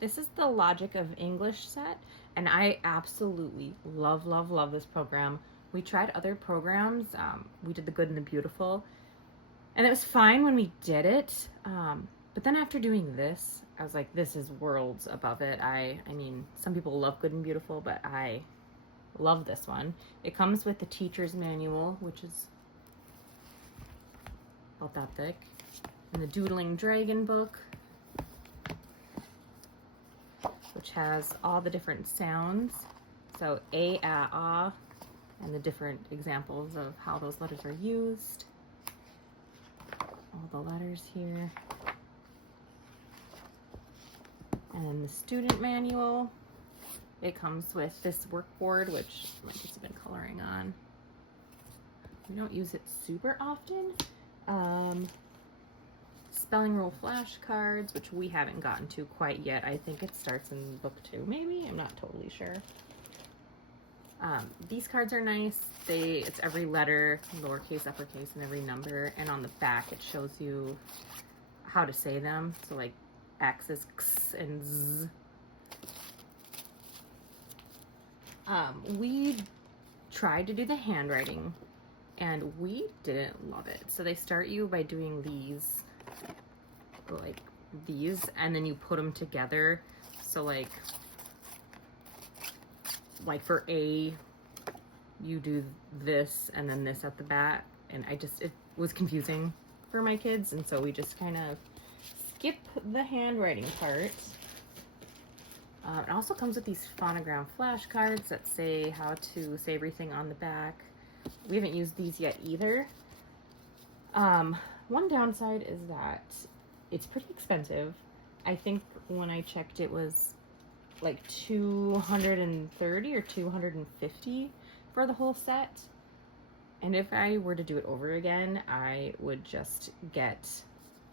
This is the Logic of English set, and I absolutely love, love, love this program. We tried other programs. We did the Good and the Beautiful, and it was fine when we did it. But then after doing this, I was like, this is worlds above it. I mean, some people love Good and Beautiful, but I love this one. It comes with the teacher's manual, which is about that thick, and the Doodling Dragon book, which has all the different sounds. So A, ah, and the different examples of how those letters are used. All the letters here. And then the student manual. It comes with this workboard, which my kids have been coloring on. We don't use it super often. Spelling rule flashcards, which we haven't gotten to quite yet. I think it starts in book 2, maybe. I'm not totally sure. These cards are nice. It's every letter, lowercase, uppercase, and every number. And on the back, it shows you how to say them. So like X is X and Z. We tried to do the handwriting, and we didn't love it. So they start you by doing these, like these, and then you put them together. So like for A, you do this and then this at the back, and it was confusing for my kids, and so we just kind of skip the handwriting part. It also comes with these phonogram flashcards that say how to say everything on the back. We haven't used these yet either. One downside is that it's pretty expensive. I think when I checked it was like $230 or $250 for the whole set. And if I were to do it over again, I would just get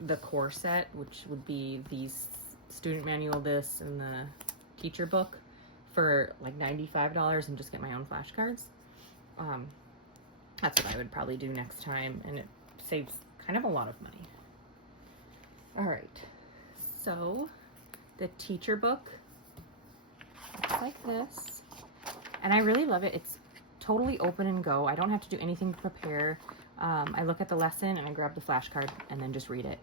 the core set, which would be the student manual, this, and the teacher book for like $95 and just get my own flashcards. That's what I would probably do next time, and it saves kind of a lot of money. All right, so the teacher book looks like this, and I really love it. It's totally open and go. I don't have to do anything to prepare. I look at the lesson and I grab the flashcard and then just read it.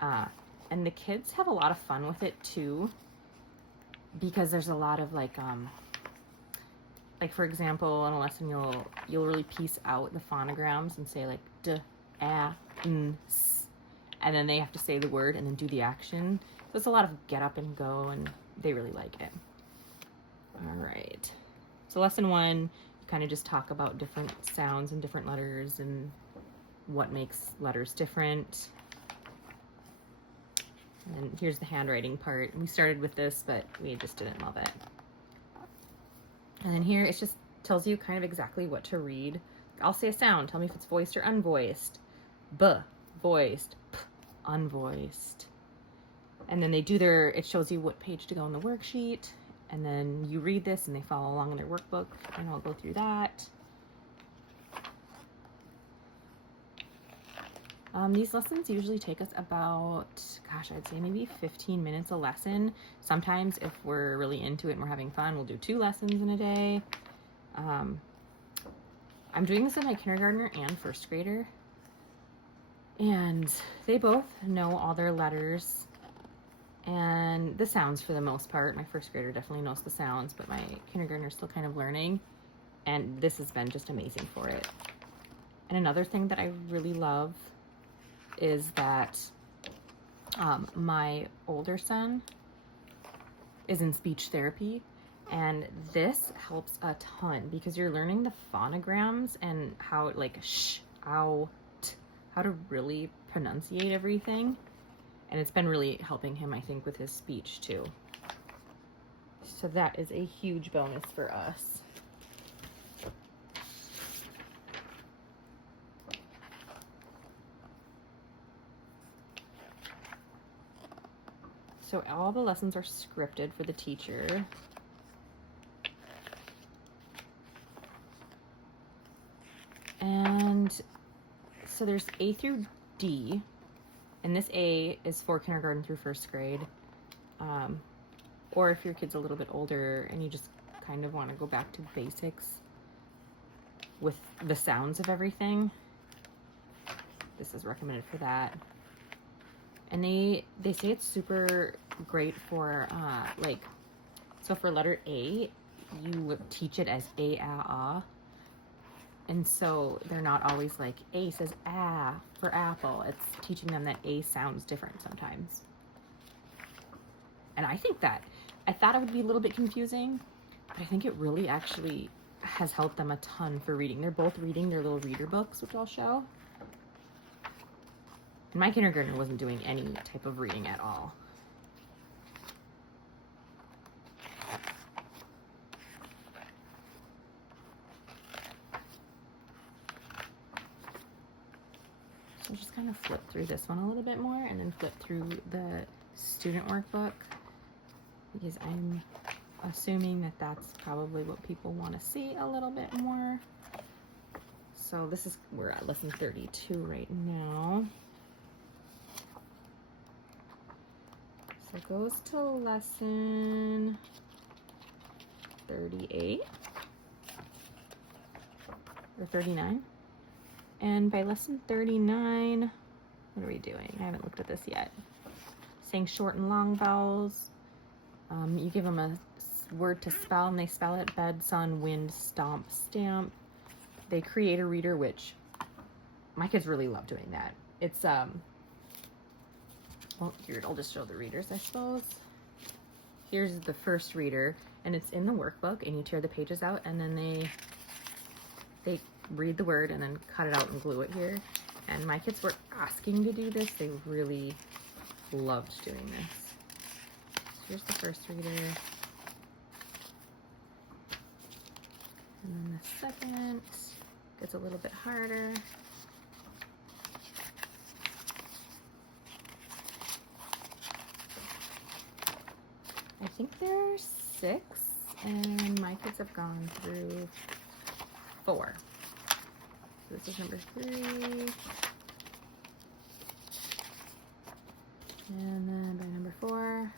And the kids have a lot of fun with it too, because there's a lot of like for example, in a lesson you'll really piece out the phonograms and say like d, a, n, s, and then they have to say the word and then do the action. So it's a lot of get up and go, and they really like it. All right, so lesson 1, you kind of just talk about different sounds and different letters and what makes letters different. And here's the handwriting part. We started with this, but we just didn't love it. And then here, it just tells you kind of exactly what to read. I'll say a sound. Tell me if it's voiced or unvoiced. B, voiced. P, unvoiced. And then they do it shows you what page to go on the worksheet. And then you read this and they follow along in their workbook. And I'll go through that. These lessons usually take us about, gosh, I'd say maybe 15 minutes a lesson. Sometimes if we're really into it and we're having fun, we'll do 2 lessons in a day. I'm doing this with my kindergartner and first grader, and they both know all their letters and the sounds for the most part. My first grader definitely knows the sounds, but my kindergartner's still kind of learning, and this has been just amazing for it. And another thing that I really love is that my older son is in speech therapy, and this helps a ton because you're learning the phonograms and how like sh, ow, t, how to really pronunciate everything, and it's been really helping him, I think, with his speech too. So that is a huge bonus for us. So all the lessons are scripted for the teacher. And so there's A through D, and this A is for kindergarten through first grade. or if your kid's a little bit older and you just kind of want to go back to basics with the sounds of everything, this is recommended for that. And they say it's super great for like, so for letter A, you teach it as A-A-A. And so they're not always like, A says ah for apple. It's teaching them that A sounds different sometimes. And I thought it would be a little bit confusing, but I think it really actually has helped them a ton for reading. They're both reading their little reader books, which I'll show. And my kindergartner wasn't doing any type of reading at all. So just kind of flip through this one a little bit more and then flip through the student workbook, because I'm assuming that that's probably what people want to see a little bit more. So we're at lesson 32 right now. So it goes to lesson 38 or 39. And by lesson 39, what are we doing? I haven't looked at this yet. Saying short and long vowels. You give them a word to spell and they spell it. Bed, sun, wind, stomp, stamp. They create a reader, which my kids really love doing that. It's, well, here, I'll just show the readers, I suppose. Here's the first reader, and it's in the workbook, and you tear the pages out, and then they read the word and then cut it out and glue it here. And my kids were asking to do this. They really loved doing this. So here's the first reader. And then the second gets a little bit harder. I think there's 6, and my kids have gone through 4. So this is number 3. And then by number 4,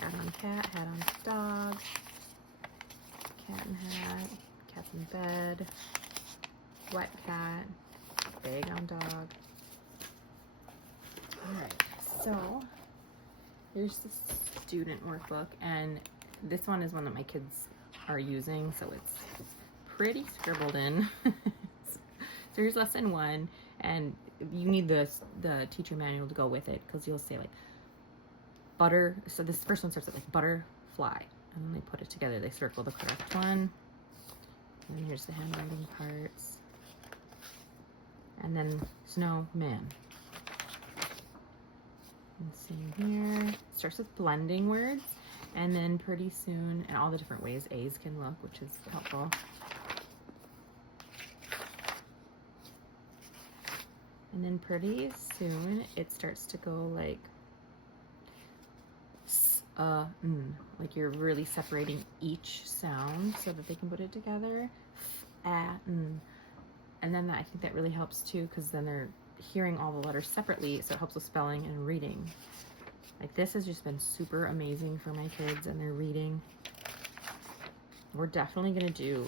hat on cat, hat on dog, cat and hat, cat's in bed, wet cat, bag on dog. Alright, so here's the student workbook, and this one is one that my kids are using, so it's pretty scribbled in. So here's lesson 1, and you need the teacher manual to go with it, because you'll say like butter. So this first one starts with like butterfly, and then they put it together. They circle the correct one, and then here's the handwriting parts, and then snowman. And same here. It starts with blending words, and then pretty soon, and all the different ways A's can look, which is helpful. And then pretty soon it starts to go like like you're really separating each sound so that they can put it together. And then I think that really helps too, because then they're hearing all the letters separately, so it helps with spelling and reading. Like this has just been super amazing for my kids and their reading. We're definitely going to do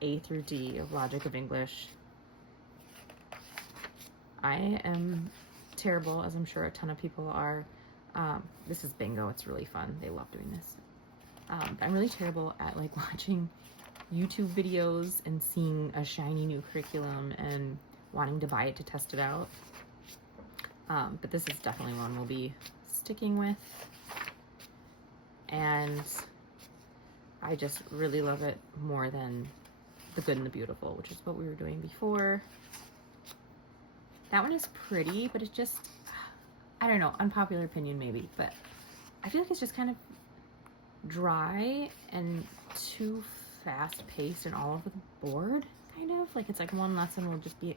A through D of Logic of English. I am terrible, as I'm sure a ton of people are. This is bingo. It's really fun. They love doing this. But I'm really terrible at like watching YouTube videos and seeing a shiny new curriculum and wanting to buy it to test it out. But this is definitely one we'll be sticking with. And I just really love it more than The Good and the Beautiful, which is what we were doing before. That one is pretty, but it's just, I don't know, unpopular opinion maybe, but I feel like it's just kind of dry and too fast-paced and all over the board, kind of. Like, it's like one lesson will just be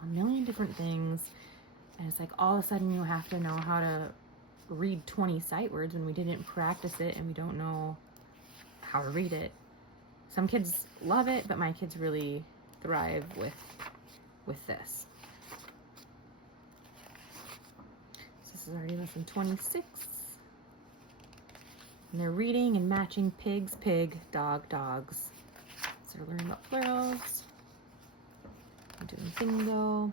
a million different things, and it's like all of a sudden you have to know how to read 20 sight words when we didn't practice it and we don't know how to read it. Some kids love it, but my kids really thrive with this. This is already lesson 26. And they're reading and matching pigs, pig, dog, dogs. So they're learning about plurals. I'm doing bingo.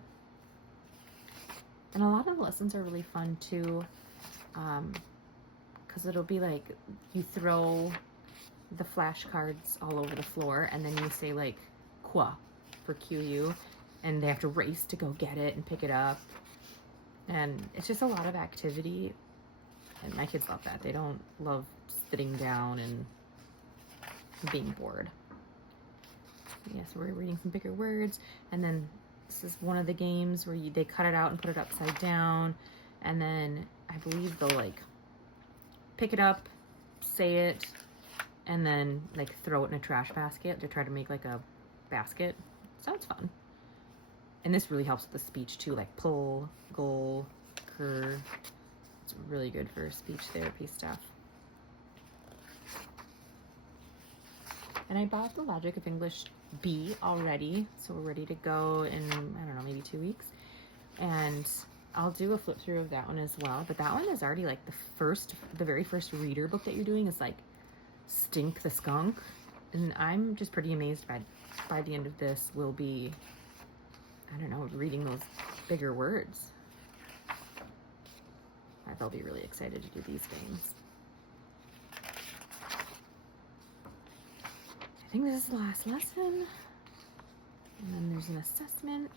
And a lot of the lessons are really fun too, because it'll be like you throw the flashcards all over the floor and then you say like qua for QU, and they have to race to go get it and pick it up. And it's just a lot of activity, and my kids love that. They don't love sitting down and being bored. Yeah, so we're reading some bigger words, and then this is one of the games where they cut it out and put it upside down, and then I believe they'll like pick it up, say it, and then like throw it in a trash basket to try to make like a basket. Sounds fun. And this really helps with the speech too, like pull, goal, curve. It's really good for speech therapy stuff. And I bought the Logic of English B already, so we're ready to go in, I don't know, maybe 2 weeks. And I'll do a flip through of that one as well. But that one is already like the very first reader book that you're doing is like Stink the Skunk. And I'm just pretty amazed by the end of this we'll be, I don't know, reading those bigger words. They'll be really excited to do these games. I think this is the last lesson. And then there's an assessment.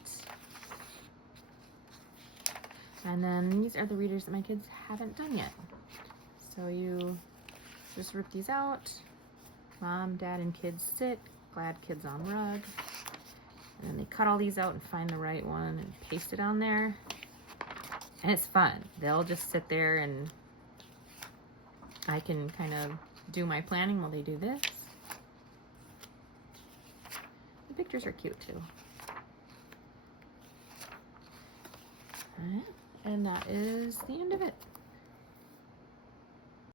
And then these are the readers that my kids haven't done yet. So you just rip these out. Mom, Dad, and kids sit. Glad kids on rug. And then they cut all these out and find the right one and paste it on there. And it's fun. They'll just sit there and I can kind of do my planning while they do this. The pictures are cute too. All right. And that is the end of it.